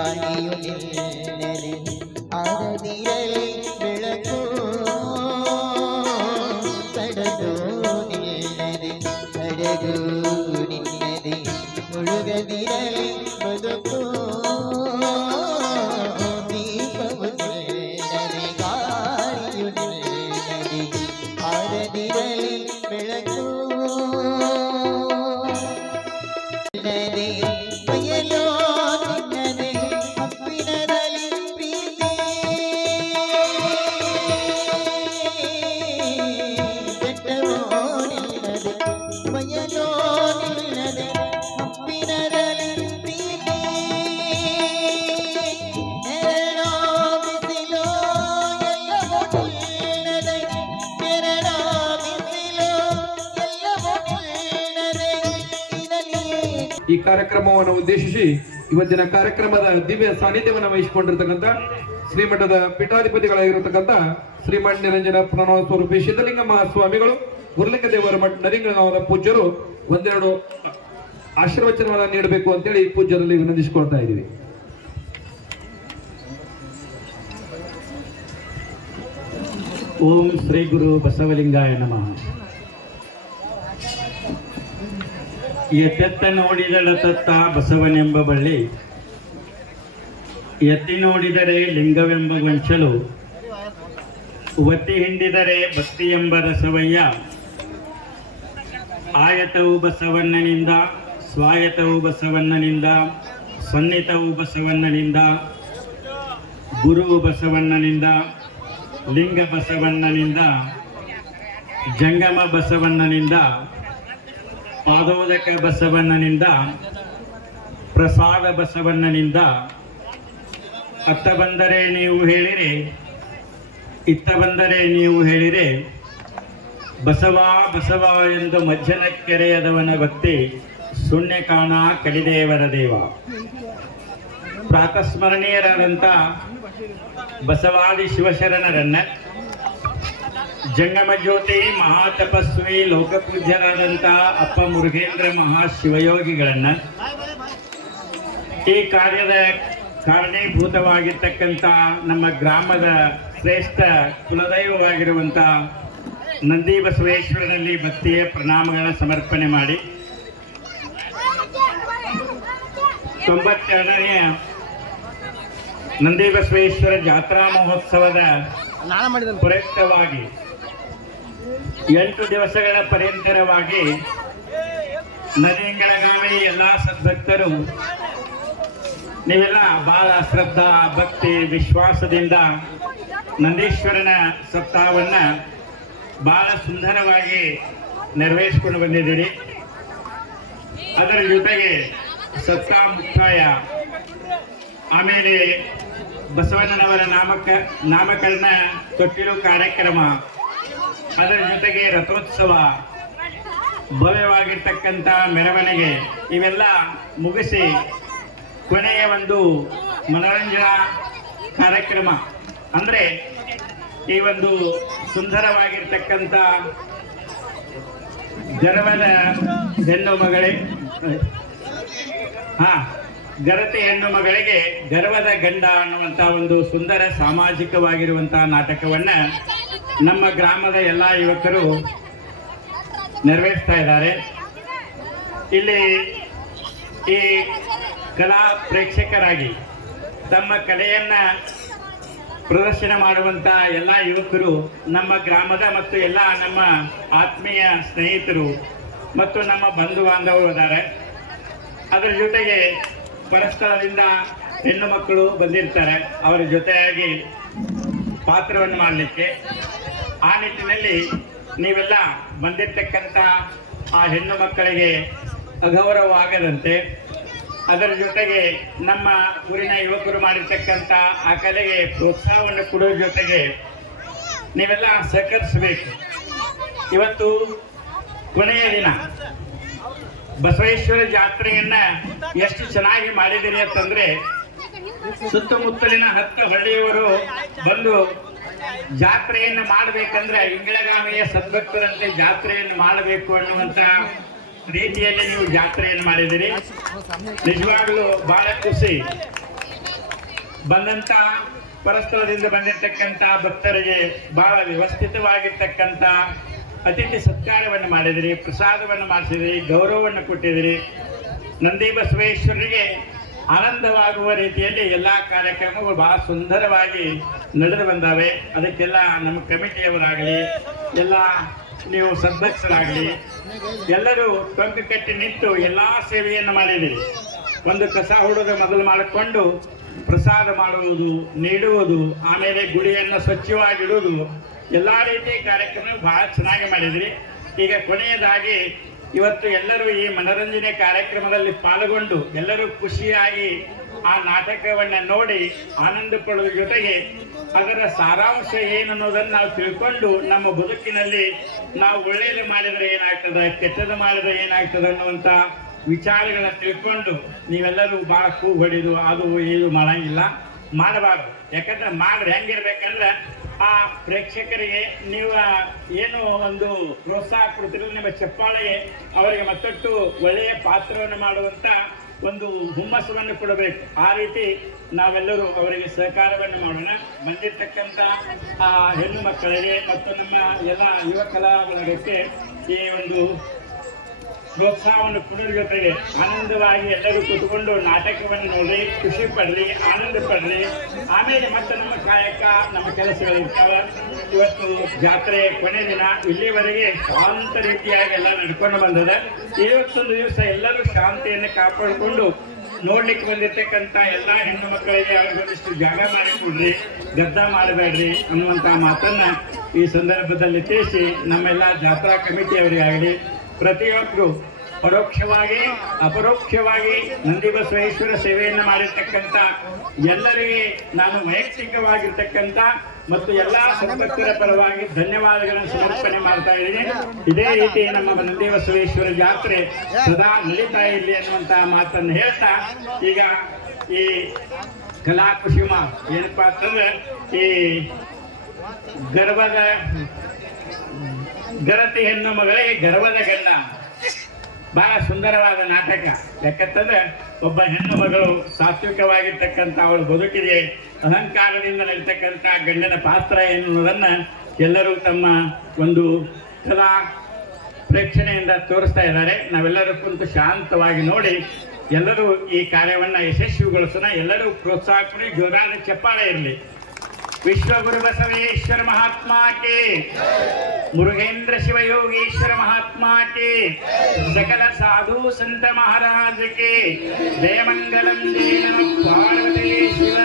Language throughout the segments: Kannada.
ಗಾಳಿಯು ನಿಲ್ಲದೆ ಆರದಿರಲಿ ಬೆಳಕು ಕಡಲು ನಿಲ್ಲದೆ ಹಡಗು ನಿಲ್ಲದೆ ಮುಳುಗದಿರಲಿ ಬದುಕು ದೀಪವು ನಿಲ್ಲದೆ ಗಾಳಿಯು ನಿಲ್ಲದೆ ಆರದಿರಲಿ ಬೆಳಕು ನಿಲ್ಲದೆ ಬಯಲು ನಿನ್ನದೆ ಅಪ್ಪಿನದಲ್ಲಿ ಪ್ರೀತಿ ಬೆಟ್ಟವೋ ನಿಲ್ಲದೆ ಬಯಲು ನಿಲ್ಲದೆ ಅಪ್ಪಿನದಲ್ಲಿ ಪ್ರೀತಿ ನೆರಳೋ ಬಿಸಿಲು ಎಲ್ಲವೂ ನಿಲ್ಲದೆ ನೆರಳೋ ಬಿಸಿಲು ಎಲ್ಲವೂ ನಿಲ್ಲದೆ ಇರಲಿ. ಈ ಕಾರ್ಯಕ್ರಮವನ್ನು ಉದ್ದೇಶಿಸಿ ಇವತ್ತಿನ ಕಾರ್ಯಕ್ರಮದ ದಿವ್ಯ ಸಾನ್ನಿಧ್ಯವನ್ನು ವಹಿಸಿಕೊಂಡಿರ್ತಕ್ಕಂಥ ಶ್ರೀಮಠದ ಪೀಠಾಧಿಪತಿಗಳಾಗಿರತಕ್ಕಂಥ ಶ್ರೀಮಠ್ ನಿರಂಜನ ಪ್ರಣವ ಸ್ವರೂಪಿ ಸಿದ್ಧಲಿಂಗ ಮಹಾಸ್ವಾಮಿಗಳು ಗುರುಲಿಂಗ ದೇವರ ಮಠ ನರಿಂಗನವರ ಪೂಜ್ಯರು ಒಂದೆರಡು ಆಶೀರ್ವಚನವನ್ನು ನೀಡಬೇಕು ಅಂತೇಳಿ ಪೂಜ್ಯರಲ್ಲಿ ವಿನಂತಿಸಿಕೊಳ್ತಾ ಇದ್ದೀವಿ. ಓಂ ಶ್ರೀ ಗುರು ಬಸವಲಿಂಗಾಯ ನಮಃ. ಎತ್ತೆತ್ತ ನೋಡಿದಳ ತತ್ತ ಬಸವನೆಂಬ ಬಳ್ಳಿ, ಎತ್ತಿ ನೋಡಿದರೆ ಲಿಂಗವೆಂಬ ಗೊಂಚಲು, ಒತ್ತಿ ಹಿಂಡಿದರೆ ಭಕ್ತಿ ಎಂಬ ರಸವಯ್ಯ. ಆಯತವು ಬಸವಣ್ಣನಿಂದ, ಸ್ವಾಯತವು ಬಸವಣ್ಣನಿಂದ, ಸನ್ನಿತವು ಬಸವಣ್ಣನಿಂದ, ಗುರು ಬಸವಣ್ಣನಿಂದ, ಲಿಂಗ ಬಸವಣ್ಣನಿಂದ, ಜಂಗಮ ಬಸವಣ್ಣನಿಂದ, ಪಾದೋದಕ ಬಸವಣ್ಣನಿಂದ, ಪ್ರಸಾದ ಬಸವಣ್ಣನಿಂದ. ಅತ್ತ ಬಂದರೆ ನೀವು ಹೇಳಿರೆ, ಇತ್ತ ಬಂದರೆ ನೀವು ಹೇಳಿರೆ, ಬಸವ ಬಸವ ಎಂದು ಮಜ್ಜನ ಕೆರೆಯದವನ ಭಕ್ತಿ ಶೂನ್ಯ ಕಾಣ ಕಲಿದೇವರ ದೇವ. ಪ್ರಾತಸ್ಮರಣೀಯರಾದಂಥ ಬಸವಾದಿ ಶಿವಶರಣರನ್ನ, ಜಂಗಮ ಜ್ಯೋತಿ ಮಹಾತಪಸ್ವಿ ಲೋಕಪೂಜ್ಯರಾದಂಥ ಅಪ್ಪ ಮುರುಘೇಂದ್ರ ಮಹಾಶಿವಯೋಗಿಗಳನ್ನ, ಈ ಕಾರ್ಯದ ಕಾರಣೀಭೂತವಾಗಿರ್ತಕ್ಕಂಥ ನಮ್ಮ ಗ್ರಾಮದ ಶ್ರೇಷ್ಠ ಕುಲದೈವವಾಗಿರುವಂಥ ನಂದಿ ಬಸವೇಶ್ವರನಲ್ಲಿ ಭಕ್ತಿಯ ಪ್ರಣಾಮಗಳನ್ನು ಸಮರ್ಪಣೆ ಮಾಡಿ 92ನೇ ನಂದಿ ಬಸವೇಶ್ವರ ಜಾತ್ರಾ ಮಹೋತ್ಸವದ ಪ್ರಯುಕ್ತವಾಗಿ 8 ದಿವಸಗಳ ಪರ್ಯಂತರವಾಗಿ ನರೇಂಗಳಗಾಮಿ ಎಲ್ಲ ಸದ್ಭಕ್ತರು ನೀವೆಲ್ಲ ಬಹಳ ಶ್ರದ್ಧಾ ಭಕ್ತಿ ವಿಶ್ವಾಸದಿಂದ ನಂದೀಶ್ವರನ ಸಪ್ತಾಹವನ್ನ ಬಹಳ ಸುಂದರವಾಗಿ ನೆರವೇರಿಸಿಕೊಂಡು ಬಂದಿದ್ದೀರಿ. ಅದರ ಜೊತೆಗೆ ಸಪ್ತಾಹ ಮುಕ್ತಾಯ, ಆಮೇಲೆ ಬಸವಣ್ಣನವರ ನಾಮಕರಣ ತೊಟ್ಟಿಲು ಕಾರ್ಯಕ್ರಮ, ಅದರ ಜೊತೆಗೆ ರಥೋತ್ಸವ, ಭವ್ಯವಾಗಿರ್ತಕ್ಕಂಥ ಮೆರವಣಿಗೆ ಇವೆಲ್ಲ ಮುಗಿಸಿ ಕೊನೆಯ ಒಂದು ಮನೋರಂಜನಾ ಕಾರ್ಯಕ್ರಮ ಅಂದರೆ ಈ ಒಂದು ಸುಂದರವಾಗಿರ್ತಕ್ಕಂಥ ಗರ್ವದ ಹೆಣ್ಣು ಮಗಳೇ ಗರತಿ ಹೆಣ್ಣು ಮಗಳಿಗೆ ಗರ್ವದ ಗಂಡ ಅನ್ನುವಂಥ ಒಂದು ಸುಂದರ ಸಾಮಾಜಿಕವಾಗಿರುವಂತಹ ನಾಟಕವನ್ನ ನಮ್ಮ ಗ್ರಾಮದ ಎಲ್ಲ ಯುವಕರು ನೆರವೇರಿಸ್ತಾ ಇದ್ದಾರೆ. ಇಲ್ಲಿ ಈ ಕಲಾ ಪ್ರೇಕ್ಷಕರಾಗಿ ತಮ್ಮ ಕಲೆಯನ್ನ ಪ್ರದರ್ಶನ ಮಾಡುವಂತ ಎಲ್ಲ ಯುವಕರು ನಮ್ಮ ಗ್ರಾಮದ ಮತ್ತು ಎಲ್ಲ ನಮ್ಮ ಆತ್ಮೀಯ ಸ್ನೇಹಿತರು ಮತ್ತು ನಮ್ಮ ಬಂಧು ಬಾಂಧವರು ಇದ್ದಾರೆ. ಅದರ ಜೊತೆಗೆ ಪರಸ್ಥಳದಿಂದ ಹೆಣ್ಣು ಮಕ್ಕಳು ಬಂದಿರ್ತಾರೆ, ಅವರ ಜೊತೆಯಾಗಿ ಪಾತ್ರವನ್ನು ಮಾಡಲಿಕ್ಕೆ. ಆ ನಿಟ್ಟಿನಲ್ಲಿ ನೀವೆಲ್ಲ ಬಂದಿರತಕ್ಕಂಥ ಆ ಹೆಣ್ಣು ಮಕ್ಕಳಿಗೆ ಅಗೌರವವಾಗದಂತೆ, ಅದರ ಜೊತೆಗೆ ನಮ್ಮ ಊರಿನ ಯುವಕರು ಮಾಡಿರ್ತಕ್ಕಂಥ ಆ ಕಲೆಗೆ ಪ್ರೋತ್ಸಾಹವನ್ನು ಕೊಡುವ ಜೊತೆಗೆ ನೀವೆಲ್ಲ ಸಹಕರಿಸಬೇಕು. ಇವತ್ತು ಕೊನೆಯ ದಿನ ಬಸವೇಶ್ವರ ಜಾತ್ರೆಯನ್ನ ಎಷ್ಟು ಚೆನ್ನಾಗಿ ಮಾಡಿದ್ದೀರಿ ಅಂತಂದ್ರೆ, ಸುತ್ತಮುತ್ತಲಿನ 10 ಹಳ್ಳಿಯವರು ಬಂದು ಜಾತ್ರೆಯನ್ನು ಮಾಡಬೇಕಂದ್ರೆ ಇಂಗಳಗಾಮಿಯ ಸದ್ಭಕ್ತರಂತೆ ಜಾತ್ರೆಯನ್ನು ಮಾಡಬೇಕು ಅನ್ನುವಂತ ರೀತಿಯಲ್ಲಿ ನೀವು ಜಾತ್ರೆಯನ್ನು ಮಾಡಿದಿರಿ. ನಿಜವಾಗ್ಲೂ ಬಹಳ ಖುಷಿ. ಬಂದಂತ ಪರಸ್ಥಳದಿಂದ ಬಂದಿರತಕ್ಕಂತ ಭಕ್ತರಿಗೆ ಬಹಳ ವ್ಯವಸ್ಥಿತವಾಗಿರ್ತಕ್ಕಂಥ ಅತಿಥಿ ಸತ್ಕಾರವನ್ನು ಮಾಡಿದಿರಿ, ಪ್ರಸಾದವನ್ನು ಮಾಡಿಸಿದಿರಿ, ಗೌರವವನ್ನು ಕೊಟ್ಟಿದಿರಿ. ನಂದಿ ಬಸವೇಶ್ವರರಿಗೆ ಆನಂದವಾಗುವ ರೀತಿಯಲ್ಲಿ ಎಲ್ಲಾ ಕಾರ್ಯಕ್ರಮಗಳು ಬಹಳ ಸುಂದರವಾಗಿ ನಡೆದು ಬಂದಾವೆ. ಅದಕ್ಕೆಲ್ಲ ನಮ್ಮ ಕಮಿಟಿಯವರಾಗಲಿ, ಎಲ್ಲ ನೀವು ಸದಸ್ಯರಾಗಲಿ ಎಲ್ಲರೂ ಟೊಂಕ ಕಟ್ಟಿ ನಿಂತು ಎಲ್ಲಾ ಸೇವೆಯನ್ನು ಮಾಡಿದಿರಿ. ಒಂದು ಕಸ ಹೊಡೆದು ಮೊದಲು ಮಾಡಿಕೊಂಡು ಪ್ರಸಾದ ಮಾಡುವುದು, ನೀಡುವುದು, ಆಮೇಲೆ ಗುಡಿಯನ್ನು ಸ್ವಚ್ಛವಾಗಿಡುವುದು, ಎಲ್ಲಾ ರೀತಿಯ ಕಾರ್ಯಕ್ರಮ ಬಹಳ ಚೆನ್ನಾಗಿ ಮಾಡಿದ್ರಿ. ಈಗ ಕೊನೆಯದಾಗಿ ಇವತ್ತು ಎಲ್ಲರೂ ಈ ಮನರಂಜನೆ ಕಾರ್ಯಕ್ರಮದಲ್ಲಿ ಪಾಲ್ಗೊಂಡು ಎಲ್ಲರೂ ಖುಷಿಯಾಗಿ ಆ ನಾಟಕವನ್ನ ನೋಡಿ ಆನಂದ ಪಡುವ ಜೊತೆಗೆ ಅದರ ಸಾರಾಂಶ ಏನನ್ನೋದನ್ನು ನಾವು ತಿಳ್ಕೊಂಡು ನಮ್ಮ ಬದುಕಿನಲ್ಲಿ ನಾವು ಒಳ್ಳೆಯದು ಮಾಡಿದ್ರೆ ಏನಾಗ್ತದೆ, ಕೆಟ್ಟದ್ದು ಮಾಡಿದ್ರೆ ಏನಾಗ್ತದೆ ಅನ್ನುವಂತ ವಿಚಾರಗಳನ್ನ ತಿಳ್ಕೊಂಡು ನೀವೆಲ್ಲರೂ ಬಹಳ ಕೂಗು ಹೊಡಿದು ಅದು ಇದು ಮಾಡಂಗಿಲ್ಲ, ಮಾಡಬಾರ್ದು. ಯಾಕಂದ್ರೆ ಮಾಡ್ರೆ ಹೆಂಗಿರ್ಬೇಕಂದ್ರೆ ಆ ಪ್ರೇಕ್ಷಕರಿಗೆ ನೀವು ಏನು ಒಂದು ಪ್ರೋತ್ಸಾಹ ಕೊಡ್ತಿರೋ ನಿಮ್ಮ ಚಪ್ಪಾಳೆಗೆ ಅವರಿಗೆ ಮತ್ತಷ್ಟು ಒಳ್ಳೆಯ ಪಾತ್ರವನ್ನು ಮಾಡುವಂತ ಒಂದು ಹುಮ್ಮಸ್ಸನ್ನು ಕೊಡಬೇಕು. ಆ ರೀತಿ ನಾವೆಲ್ಲರೂ ಅವರಿಗೆ ಸಹಕಾರವನ್ನು ಮಾಡೋಣ. ಬಂದಿರತಕ್ಕಂಥ ಆ ಹೆಣ್ಣು ಮಕ್ಕಳಿಗೆ ಮತ್ತು ನಮ್ಮ ಎಲ್ಲ ಯುವ ಕಲಾ ಬಳಗಕ್ಕೆ ಈ ಒಂದು ಪ್ರೋತ್ಸಾಹವನ್ನು ಕೊಡೋದ್ರ ಜೊತೆಗೆ ಆನಂದವಾಗಿ ಎಲ್ಲರೂ ಕೂತ್ಕೊಂಡು ನಾಟಕವನ್ನು ನೋಡಿ ಖುಷಿ ಪಡ್ರಿ, ಆನಂದ ಪಡ್ರಿ. ಆಮೇಲೆ ಮತ್ತೆ ನಮ್ಮ ಕಾಯಕ ನಮ್ಮ ಕೆಲಸಗಳಿರ್ತಾವೆ. ಇವತ್ತು ಜಾತ್ರೆ ಕೊನೆ ದಿನ, ಇಲ್ಲಿವರೆಗೆ ಶಾಂತ ರೀತಿಯಾಗಿ ಎಲ್ಲ ನಡ್ಕೊಂಡು ಬಂದದ. ಇವತ್ತೊಂದು ದಿವಸ ಎಲ್ಲರೂ ಶಾಂತಿಯನ್ನು ಕಾಪಾಡಿಕೊಂಡು ನೋಡ್ಲಿಕ್ಕೆ ಬಂದಿರ್ತಕ್ಕಂಥ ಎಲ್ಲ ಹೆಣ್ಣು ಮಕ್ಕಳಿಗೆ ಅವ್ರಿಗೊಂದಿಷ್ಟು ಜಾಗ ಮಾಡಿಕೊಡ್ರಿ, ಗದ್ದ ಮಾಡಬೇಡ್ರಿ ಅನ್ನುವಂಥ ಮಾತನ್ನ ಈ ಸಂದರ್ಭದಲ್ಲಿ ತಿಳಿಸಿ ನಮ್ಮೆಲ್ಲ ಜಾತ್ರಾ ಕಮಿಟಿಯವರಿಗಾಗಲಿ ಪ್ರತಿಯೊಬ್ಬರು ಪರೋಕ್ಷವಾಗಿ ಅಪರೋಕ್ಷವಾಗಿ ನಂದಿ ಬಸವೇಶ್ವರ ಸೇವೆಯನ್ನು ಮಾಡಿರ್ತಕ್ಕಂಥ ಎಲ್ಲರಿಗೆ ನಾನು ವೈಯಕ್ತಿಕವಾಗಿರ್ತಕ್ಕಂಥ ಮತ್ತು ಎಲ್ಲಾ ಸಂಪರ್ಕರ ಪರವಾಗಿ ಧನ್ಯವಾದಗಳನ್ನು ಸಮರ್ಪಣೆ ಮಾಡ್ತಾ ಇದ್ದೀನಿ. ಇದೇ ರೀತಿ ನಮ್ಮ ನಂದಿ ಬಸವೇಶ್ವರ ಜಾತ್ರೆ ಸದಾ ನಡೀತಾ ಇರಲಿ ಅನ್ನುವಂತ ಮಾತನ್ನು ಹೇಳ್ತಾ ಈಗ ಈ ಕಲಾ ಕುಸುಮ ಏನಪ್ಪಾ ಅಂತಂದ್ರೆ ಈ ಗರತಿ ಹೆಣ್ಣು ಮಗಳಿಗೆ ಗರ್ವದ ಗಂಡ ಬಹಳ ಸುಂದರವಾದ ನಾಟಕ. ಯಾಕಂತಂದ್ರೆ ಒಬ್ಬ ಹೆಣ್ಣು ಮಗಳು ಸಾತ್ವಿಕವಾಗಿರ್ತಕ್ಕಂಥ ಅವಳ ಬದುಕಿಗೆ ಅಹಂಕಾರದಿಂದ ನಡೀತಕ್ಕಂಥ ಗಂಡನ ಪಾತ್ರ ಎನ್ನುವುದನ್ನ ಎಲ್ಲರೂ ತಮ್ಮ ಒಂದು ಕಲಾ ಪ್ರೇಕ್ಷಣೆಯಿಂದ ತೋರಿಸ್ತಾ ಇದ್ದಾರೆ. ನಾವೆಲ್ಲರೂ ಕುಂತು ಶಾಂತವಾಗಿ ನೋಡಿ ಎಲ್ಲರೂ ಈ ಕಾರ್ಯವನ್ನ ಯಶಸ್ವಿಗೊಳಿಸೋಣ. ಎಲ್ಲರೂ ಪ್ರೋತ್ಸಾಹ ಕೊಡಿ, ಜೋರಾದ ಚಪ್ಪಾಳೆ ಇರಲಿ. ವಿಶ್ವಗುರು ಬಸವೇಶ್ವರ ಮಹಾತ್ಮ के, मुरुगेंद्र शिव योगेश्वर महात्मा के, सकल साधु संत महाराज के, जय मंगलम जय नमः पार्वती शिव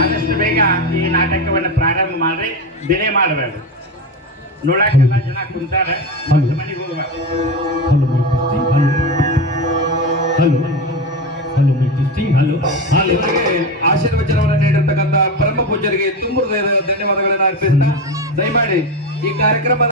ಆದಷ್ಟು ಬೇಗ ಈ ನಾಟಕವನ್ನು ಪ್ರಾರಂಭ ಮಾಡ್ರಿ, ದಿನೇ ಮಾಡಬೇಡ್ರಿ. ನೋಡಕ್ಕೆಲ್ಲ ಜನ ಕುಂತಾರೆ, ಮನೆಗೆ ಹೋಗ್ಬೇಕು. ಆಶೀರ್ವಚನವನ್ನು ನೀಡಿರ್ತಕ್ಕಂಥ ಪರಮ ಪೂಜ್ಯರಿಗೆ ತುಂಬ ಧನ್ಯವಾದಗಳನ್ನು ಅರ್ಪಿಸ್ತಾ ದಯಮಾಡಿ ಈ ಕಾರ್ಯಕ್ರಮ